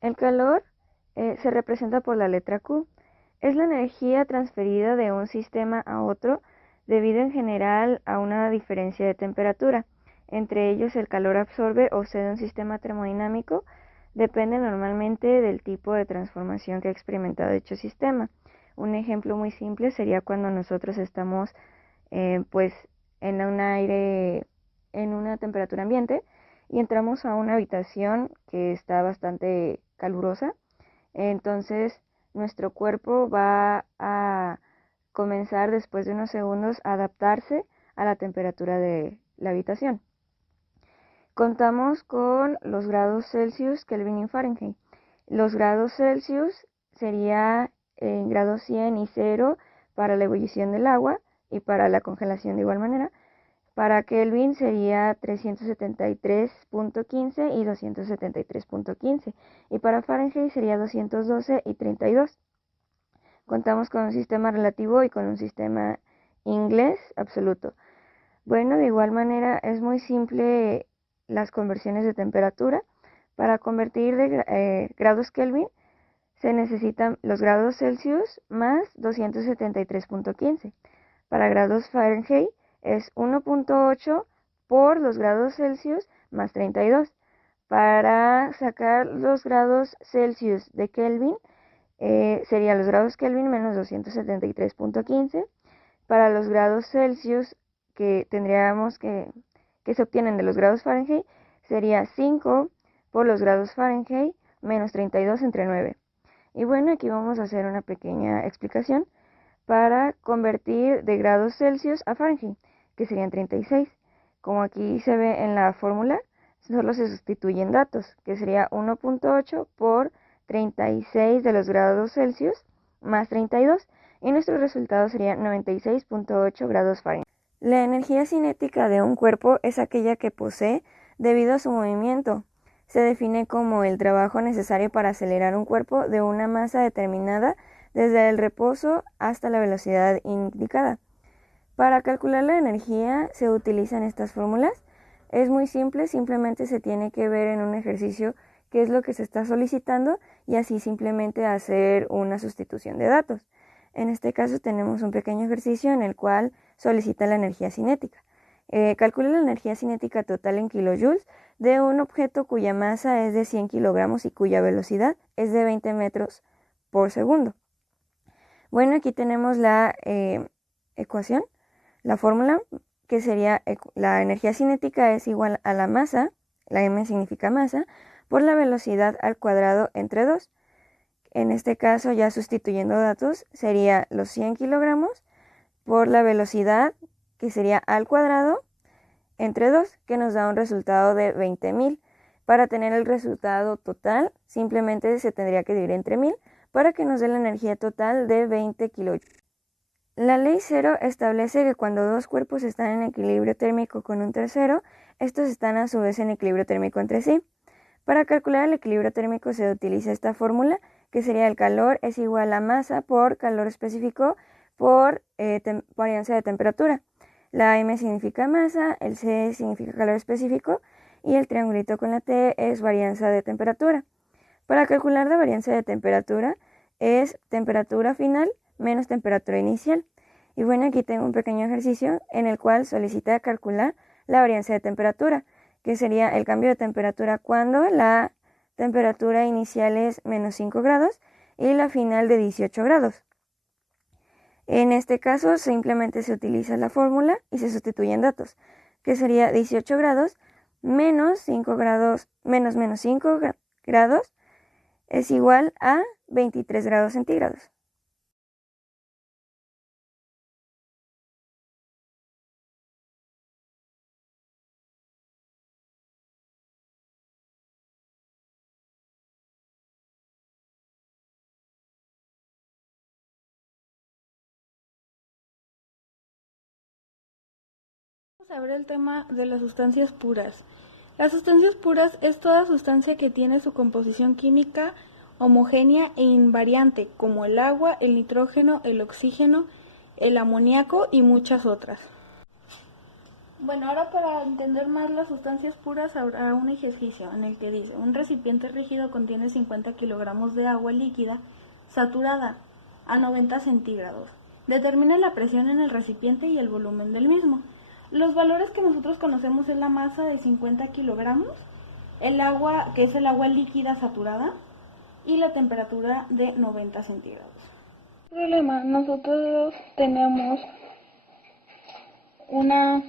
El calor se representa por la letra Q. Es la energía transferida de un sistema a otro debido en general a una diferencia de temperatura. Entre ellos, el calor absorbe o cede un sistema termodinámico depende normalmente del tipo de transformación que ha experimentado dicho sistema. Un ejemplo muy simple sería cuando nosotros estamos pues en un aire, en una temperatura ambiente y entramos a una habitación que está bastante calurosa. Entonces nuestro cuerpo va a comenzar después de unos segundos a adaptarse a la temperatura de la habitación. Contamos con los grados Celsius, Kelvin y Fahrenheit. Los grados Celsius sería en grados 100 y 0 para la ebullición del agua y para la congelación de igual manera. Para Kelvin sería 373.15 y 273.15 y para Fahrenheit sería 212 y 32. Contamos con un sistema relativo y con un sistema inglés absoluto. Bueno, de igual manera es muy simple las conversiones de temperatura. Para convertir de grados Kelvin se necesitan los grados Celsius más 273.15. Para grados Fahrenheit es 1.8 por los grados Celsius más 32. Para sacar los grados Celsius de Kelvin serían los grados Kelvin menos 273.15. Para los grados Celsius que tendríamos que se obtienen de los grados Fahrenheit sería 5 por los grados Fahrenheit menos 32 entre 9. Y bueno, aquí vamos a hacer una pequeña explicación para convertir de grados Celsius a Fahrenheit, que serían 36. Como aquí se ve en la fórmula, solo se sustituyen datos, que sería 1.8 por 36 de los grados Celsius más 32, y nuestro resultado sería 96.8 grados Fahrenheit. La energía cinética de un cuerpo es aquella que posee debido a su movimiento. Se define como el trabajo necesario para acelerar un cuerpo de una masa determinada desde el reposo hasta la velocidad indicada. Para calcular la energía se utilizan estas fórmulas. Es muy simple, simplemente se tiene que ver en un ejercicio qué es lo que se está solicitando y así simplemente hacer una sustitución de datos. En este caso tenemos un pequeño ejercicio en el cual solicita la energía cinética. Calcula la energía cinética total en kilojoules de un objeto cuya masa es de 100 kilogramos y cuya velocidad es de 20 metros por segundo. Bueno, aquí tenemos la ecuación, la fórmula, que sería la energía cinética es igual a la masa, la m significa masa, por la velocidad al cuadrado entre 2. En este caso, ya sustituyendo datos, sería los 100 kilogramos por la velocidad, que sería al cuadrado, entre 2, que nos da un resultado de 20.000. Para tener el resultado total, simplemente se tendría que dividir entre 1000 para que nos dé la energía total de 20 kilojoules. La ley cero establece que cuando dos cuerpos están en equilibrio térmico con un tercero, estos están a su vez en equilibrio térmico entre sí. Para calcular el equilibrio térmico se utiliza esta fórmula, que sería el calor es igual a masa por calor específico por varianza de temperatura. La m significa masa, el c significa calor específico y el triangulito con la t es varianza de temperatura. Para calcular la varianza de temperatura es temperatura final menos temperatura inicial. Y bueno, aquí tengo un pequeño ejercicio en el cual solicita calcular la varianza de temperatura, que sería el cambio de temperatura cuando la temperatura inicial es menos 5 grados y la final de 18 grados. En este caso simplemente se utiliza la fórmula y se sustituyen datos, que sería 18 grados menos 5 grados menos 5 grados es igual a 23 grados centígrados. Vamos a ver el tema de las sustancias puras. Las sustancias puras es toda sustancia que tiene su composición química homogénea e invariante, como el agua, el nitrógeno, el oxígeno, el amoníaco y muchas otras. Bueno, ahora para entender más las sustancias puras habrá un ejercicio en el que dice, un recipiente rígido contiene 50 kilogramos de agua líquida saturada a 90 centígrados. Determina la presión en el recipiente y el volumen del mismo. Los valores que nosotros conocemos es la masa de 50 kilogramos, el agua, que es el agua líquida saturada, y la temperatura de 90 centígrados. Problema, nosotros tenemos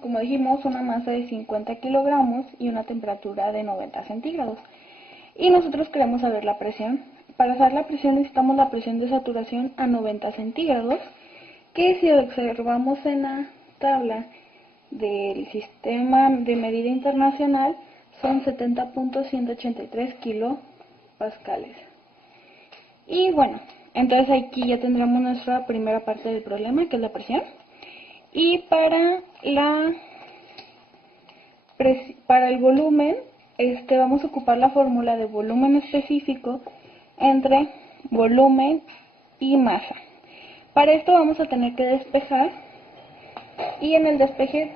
como dijimos, una masa de 50 kilogramos y una temperatura de 90 centígrados. Y nosotros queremos saber la presión. Para saber la presión necesitamos la presión de saturación a 90 centígrados, que si observamos en la tabla del sistema de medida internacional son 70.183 kilopascales. Y bueno, entonces aquí ya tendremos nuestra primera parte del problema, que es la presión. Y para el volumen, vamos a ocupar la fórmula de volumen específico entre volumen y masa. Para esto vamos a tener que despejar, y en el despeje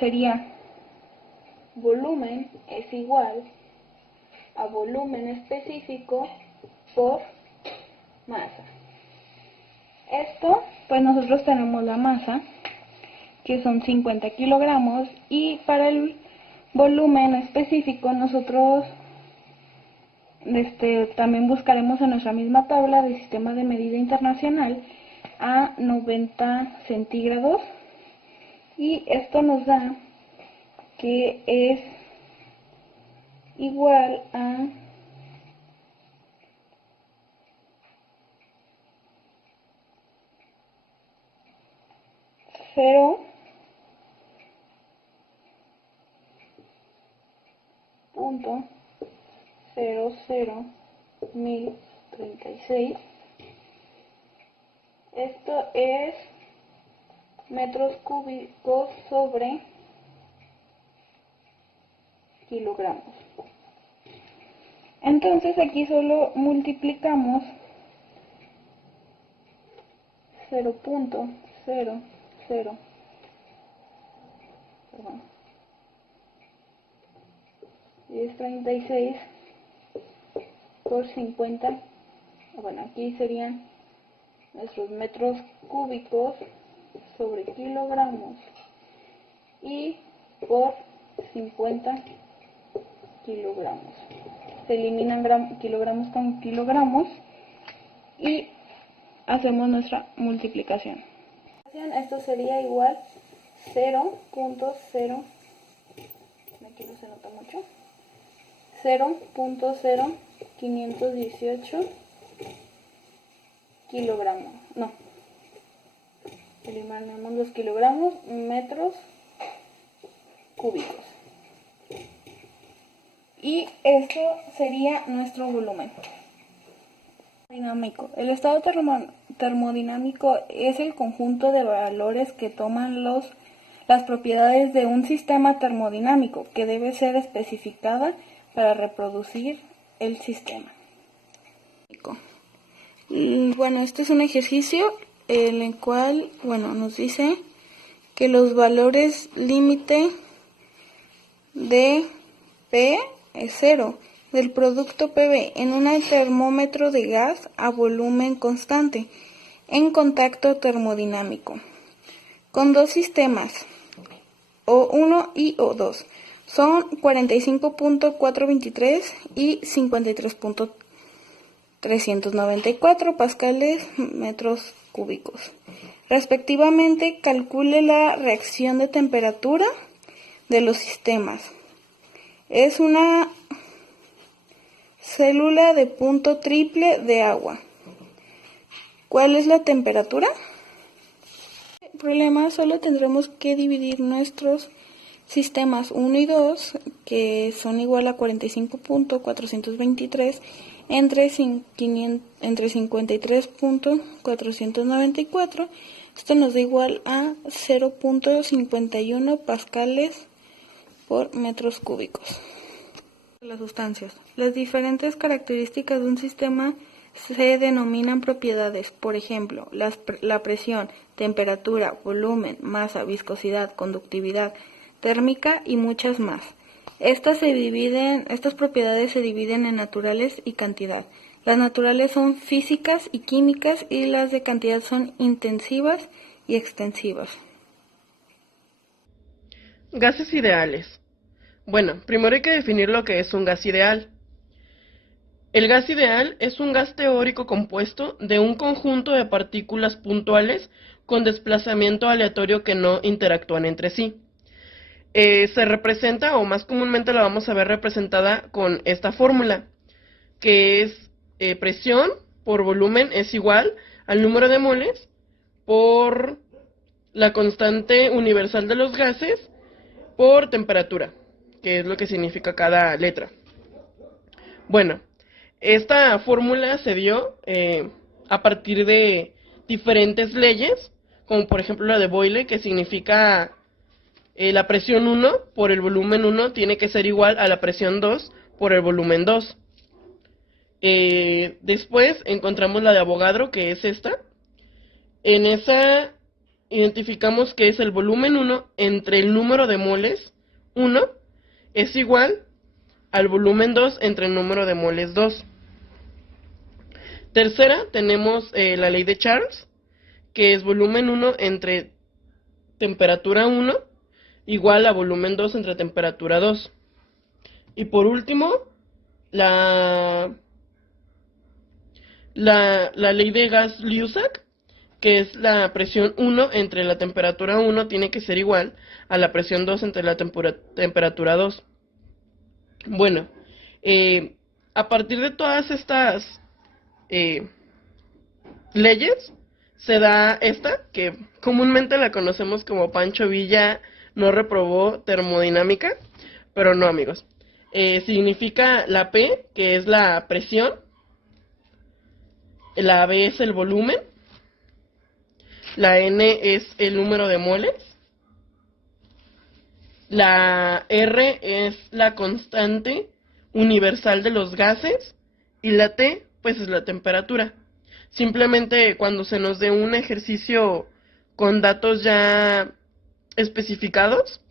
sería volumen es igual a volumen específico por masa. Esto, pues nosotros tenemos la masa, que son 50 kilogramos, y para el volumen específico nosotros también buscaremos en nuestra misma tabla del sistema de medida internacional a 90 centígrados, y esto nos da que es igual a 0.00036. Esto es metros cúbicos sobre kilogramos. Entonces aquí solo multiplicamos 36 por 50. Bueno, aquí serían nuestros metros cúbicos sobre kilogramos, y por 50 kilogramos. Se eliminan kilogramos con kilogramos y hacemos nuestra multiplicación. Esto sería igual 0.0, aquí no se nota mucho, 0.0518 kilogramos, no, eliminamos los kilogramos, metros cúbicos. Y esto sería nuestro volumen. Dinámico. El estado termodinámico es el conjunto de valores que toman las propiedades de un sistema termodinámico que debe ser especificada para reproducir el sistema. Y bueno, este es un ejercicio en el cual, nos dice que los valores límite de P es 0 del producto PV en un termómetro de gas a volumen constante en contacto termodinámico con dos sistemas O1 y O2 son 45.423 y 53.394 pascales metros cúbicos respectivamente. Calcule la reacción de temperatura de los sistemas. Es una célula de punto triple de agua. ¿Cuál es la temperatura? El problema, solo tendremos que dividir nuestros sistemas 1 y 2, que son igual a 45.423, entre 53.494. Esto nos da igual a 0.51 pascales por metros cúbicos. Las sustancias. Las diferentes características de un sistema se denominan propiedades, por ejemplo, la presión, temperatura, volumen, masa, viscosidad, conductividad, térmica y muchas más. Estas propiedades se dividen en naturales y cantidad. Las naturales son físicas y químicas y las de cantidad son intensivas y extensivas. Gases ideales. Bueno, primero hay que definir lo que es un gas ideal. El gas ideal es un gas teórico compuesto de un conjunto de partículas puntuales con desplazamiento aleatorio que no interactúan entre sí. Se representa, o más comúnmente la vamos a ver representada con esta fórmula, que es presión por volumen es igual al número de moles por la constante universal de los gases por temperatura, que es lo que significa cada letra. Bueno, esta fórmula se dio a partir de diferentes leyes, como por ejemplo la de Boyle, que significa la presión 1 por el volumen 1 tiene que ser igual a la presión 2 por el volumen 2. Después encontramos la de Avogadro, que es esta. En esa identificamos que es el volumen 1 entre el número de moles 1 es igual al volumen 2 entre el número de moles 2. Tercera, tenemos la ley de Charles, que es volumen 1 entre temperatura 1 igual a volumen 2 entre temperatura 2. Y por último, la ley de gas-Lussac, que es la presión 1 entre la temperatura 1 tiene que ser igual a la presión 2 entre la temperatura 2. Bueno, a partir de todas estas leyes, se da esta, que comúnmente la conocemos como Pancho Villa no reprobó termodinámica, pero no, amigos. Significa la P, que es la presión, la B es el volumen, la N es el número de moles, la R es la constante universal de los gases y la T pues es la temperatura. Simplemente cuando se nos dé un ejercicio con datos ya especificados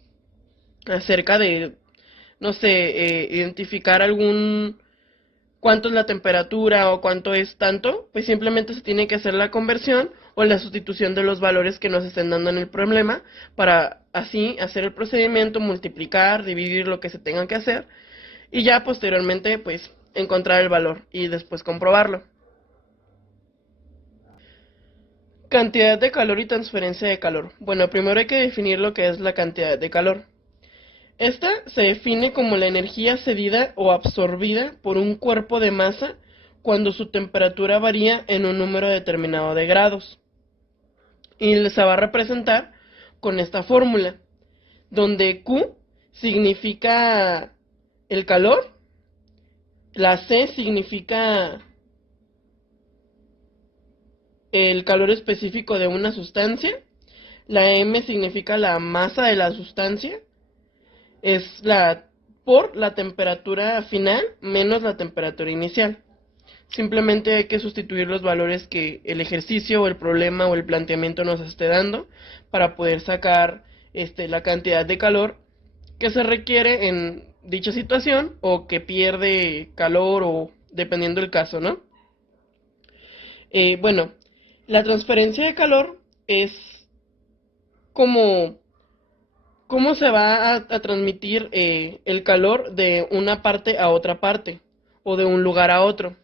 acerca de, no sé, identificar cuánto es la temperatura o cuánto es tanto, pues simplemente se tiene que hacer la conversión o la sustitución de los valores que nos estén dando en el problema para así hacer el procedimiento, multiplicar, dividir lo que se tenga que hacer y ya posteriormente pues encontrar el valor y después comprobarlo. Cantidad de calor y transferencia de calor. Bueno, primero hay que definir lo que es la cantidad de calor. Esta se define como la energía cedida o absorbida por un cuerpo de masa cuando su temperatura varía en un número determinado de grados. Y se va a representar con esta fórmula, donde Q significa el calor, la C significa el calor específico de una sustancia, la M significa la masa de la sustancia, es por la temperatura final menos la temperatura inicial. Simplemente hay que sustituir los valores que el ejercicio o el problema o el planteamiento nos esté dando para poder sacar la cantidad de calor que se requiere en dicha situación o que pierde calor o dependiendo del caso, ¿no? Bueno, la transferencia de calor es cómo se va a transmitir el calor de una parte a otra parte o de un lugar a otro.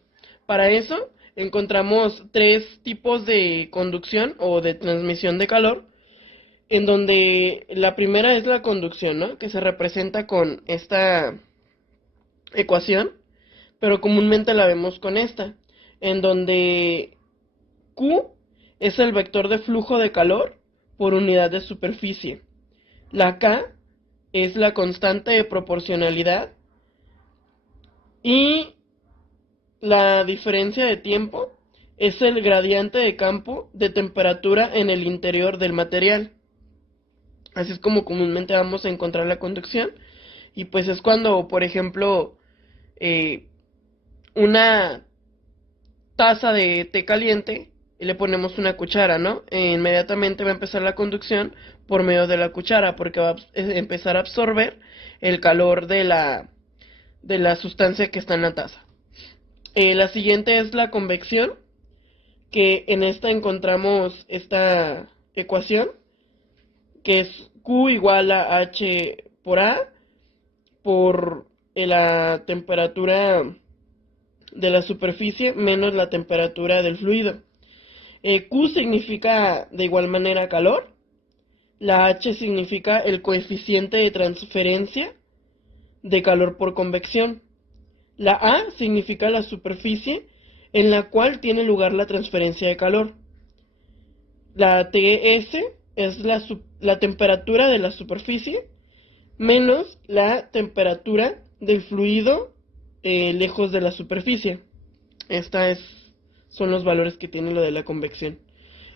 Para eso encontramos tres tipos de conducción o de transmisión de calor, en donde la primera es la conducción, ¿no? Que se representa con esta ecuación, pero comúnmente la vemos con esta, en donde Q es el vector de flujo de calor por unidad de superficie. La K es la constante de proporcionalidad y la diferencia de tiempo es el gradiente de campo de temperatura en el interior del material. Así es como comúnmente vamos a encontrar la conducción y pues es cuando, por ejemplo, una taza de té caliente y le ponemos una cuchara, ¿no? Inmediatamente va a empezar la conducción por medio de la cuchara, porque va a empezar a absorber el calor de la sustancia que está en la taza. La siguiente es la convección, que en esta encontramos esta ecuación, que es Q igual a H por A, por la temperatura de la superficie menos la temperatura del fluido. Q significa de igual manera calor, la H significa el coeficiente de transferencia de calor por convección, la A significa la superficie en la cual tiene lugar la transferencia de calor, la TS es la temperatura de la superficie menos la temperatura del fluido lejos de la superficie. Son los valores que tiene lo de la convección.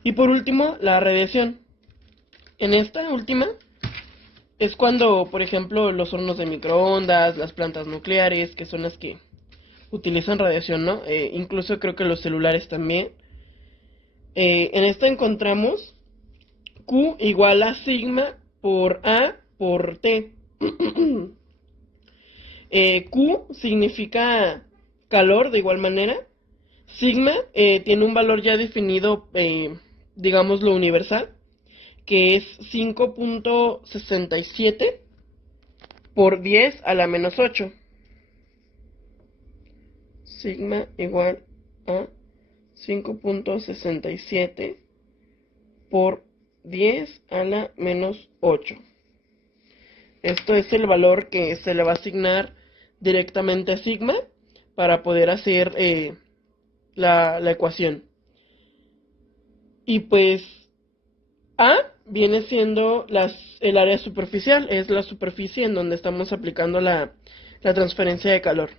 Y por último, la radiación. En esta última es cuando, por ejemplo, los hornos de microondas, las plantas nucleares, que son las que utilizan radiación, ¿no? Incluso creo que los celulares también. En esta encontramos Q igual a sigma por A por T. Q significa calor de igual manera. Sigma tiene un valor ya definido, digámoslo universal, que es 5.67 por 10 a la menos 8. Sigma igual a 5.67 por 10 a la menos 8. Esto es el valor que se le va a asignar directamente a sigma para poder hacer la ecuación. Y pues A viene siendo el área superficial, es la superficie en donde estamos aplicando la transferencia de calor.